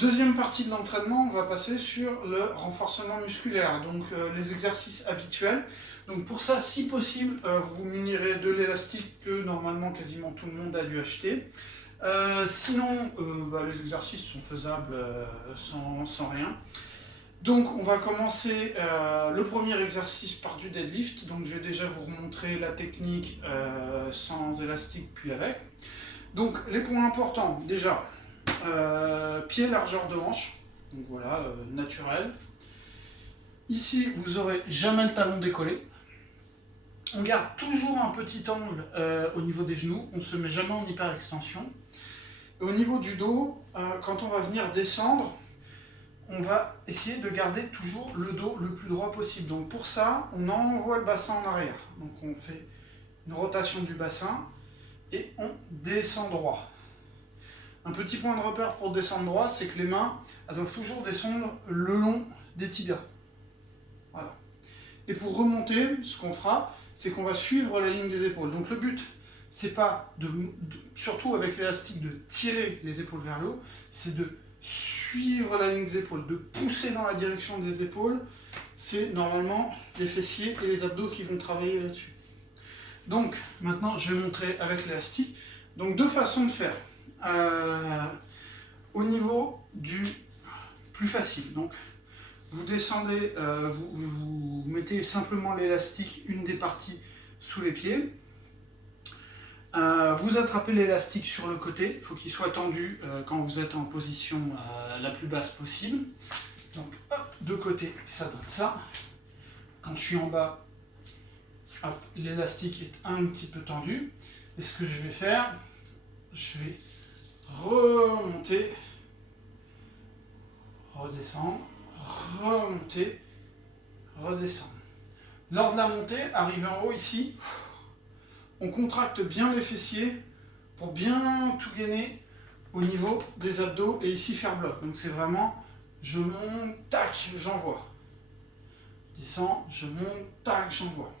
Deuxième partie de l'entraînement, on va passer sur le renforcement musculaire, donc les exercices habituels. Donc pour ça, si possible, vous vous munirez de l'élastique que normalement quasiment tout le monde a dû acheter. Sinon, les exercices sont faisables sans rien. Donc on va commencer le premier exercice par du deadlift. Donc je vais déjà vous remontrer la technique sans élastique puis avec. Donc les points importants, déjà, pied largeur de hanche, donc voilà, naturel. Ici vous aurez jamais le talon décollé. On garde toujours un petit angle au niveau des genoux, on ne se met jamais en hyperextension. Et au niveau du dos, quand on va venir descendre, on va essayer de garder toujours le dos le plus droit possible. Donc pour ça, on envoie le bassin en arrière. Donc on fait une rotation du bassin et on descend droit. Un petit point de repère pour descendre droit, c'est que les mains elles doivent toujours descendre le long des tibias. Voilà. Et pour remonter, ce qu'on fera, c'est qu'on va suivre la ligne des épaules. Donc le but, c'est pas surtout avec l'élastique, de tirer les épaules vers le haut, c'est de suivre la ligne des épaules, de pousser dans la direction des épaules. C'est normalement les fessiers et les abdos qui vont travailler là-dessus. Donc maintenant, je vais montrer avec l'élastique. Donc deux façons de faire. Au niveau du plus facile, donc vous descendez, vous mettez simplement l'élastique, une des parties sous les pieds. Vous attrapez l'élastique sur le côté, il faut qu'il soit tendu quand vous êtes en position la plus basse possible. Donc hop, de côté, ça donne ça. Quand je suis en bas, hop, l'élastique est un petit peu tendu. Et ce que je vais faire, je vais remonter, redescendre, remonter, redescendre. Lors de la montée, arrivé en haut ici, on contracte bien les fessiers pour bien tout gainer au niveau des abdos et ici faire bloc. Donc c'est vraiment, je monte, tac, j'envoie. Je descends, je monte, tac, j'envoie.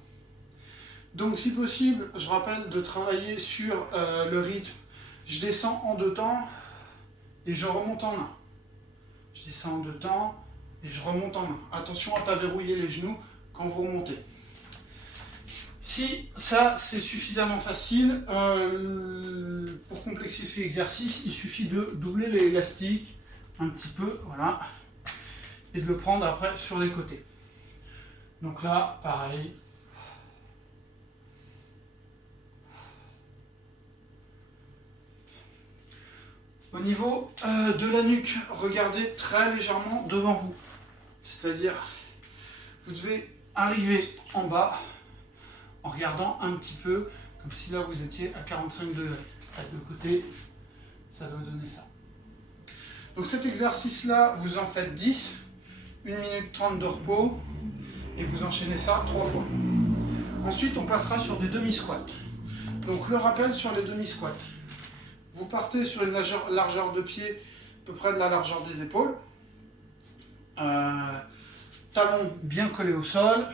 Donc si possible, je rappelle de travailler sur le rythme. Je descends en 2 temps et je remonte en 1. Je descends en 2 temps et je remonte en 1. Attention à ne pas verrouiller les genoux quand vous remontez. Si ça c'est suffisamment facile, pour complexifier l'exercice, il suffit de doubler l'élastique un petit peu, voilà, et de le prendre après sur les côtés. Donc là, pareil. Au niveau de la nuque, regardez très légèrement devant vous. C'est-à-dire, vous devez arriver en bas en regardant un petit peu, comme si là vous étiez à 45 degrés. De côté, ça doit donner ça. Donc cet exercice-là, vous en faites 10, 1 minute 30 de repos, et vous enchaînez ça 3 fois. Ensuite, on passera sur des demi-squats. Donc le rappel sur les demi-squats. Vous partez sur une largeur de pied, à peu près de la largeur des épaules. Talons bien collés au sol.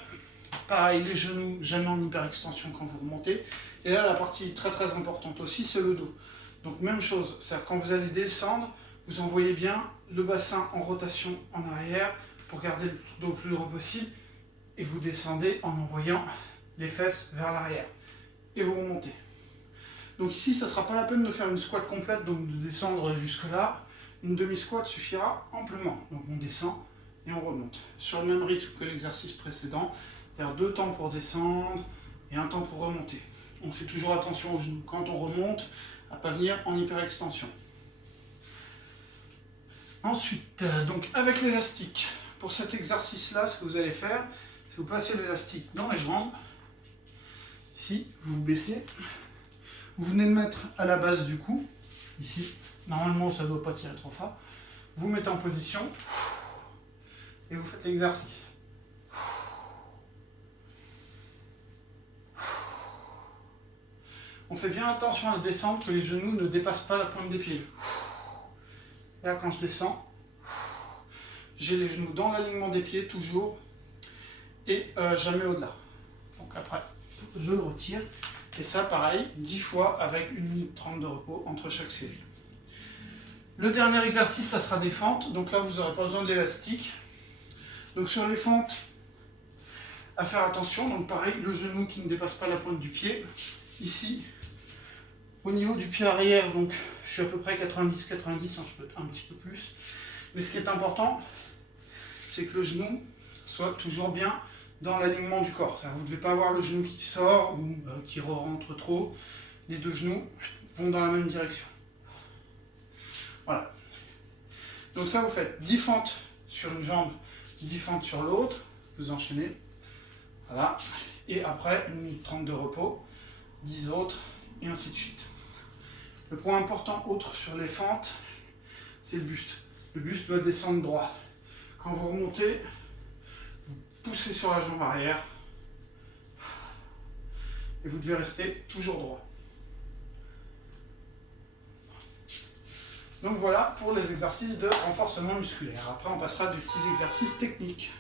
Pareil, les genoux jamais en hyperextension quand vous remontez. Et là, la partie très très importante aussi, c'est le dos. Donc même chose, c'est-à-dire quand vous allez descendre, vous envoyez bien le bassin en rotation en arrière pour garder le dos le plus droit possible. Et vous descendez en envoyant les fesses vers l'arrière. Et vous remontez. Donc ici, ça ne sera pas la peine de faire une squat complète, donc de descendre jusque là. Une demi-squat suffira amplement. Donc on descend et on remonte. Sur le même rythme que l'exercice précédent, c'est-à-dire 2 temps pour descendre et 1 temps pour remonter. On fait toujours attention aux genoux quand on remonte, à ne pas venir en hyperextension. Ensuite, donc avec l'élastique, pour cet exercice-là, ce que vous allez faire, c'est vous passez l'élastique dans les jambes. Ici, vous baissez. Vous venez de mettre à la base du cou, ici, normalement ça ne doit pas tirer trop fort. Vous mettez en position et vous faites l'exercice. On fait bien attention à descendre, que les genoux ne dépassent pas la pointe des pieds. Là quand je descends, j'ai les genoux dans l'alignement des pieds toujours et jamais au-delà. Donc après, je le retire. Et ça, pareil, 10 fois avec 1 minute 30 de repos entre chaque série. Le dernier exercice, ça sera des fentes. Donc là, vous n'aurez pas besoin de l'élastique. Donc sur les fentes, à faire attention. Donc pareil, le genou qui ne dépasse pas la pointe du pied. Ici, au niveau du pied arrière, donc je suis à peu près 90-90, hein, je peux être un petit peu plus. Mais ce qui est important, c'est que le genou soit toujours bien dans l'alignement du corps. Vous ne devez pas avoir le genou qui sort ou qui re-rentre trop. Les deux genoux vont dans la même direction. Voilà. Donc ça, vous faites 10 fentes sur une jambe, 10 fentes sur l'autre. Vous enchaînez. Voilà. Et après, une minute 30 de repos, 10 autres, et ainsi de suite. Le point important autre sur les fentes, c'est le buste. Le buste doit descendre droit. Quand vous remontez, vous poussez sur la jambe arrière et vous devez rester toujours droit. Donc voilà pour les exercices de renforcement musculaire. Après, on passera à des petits exercices techniques.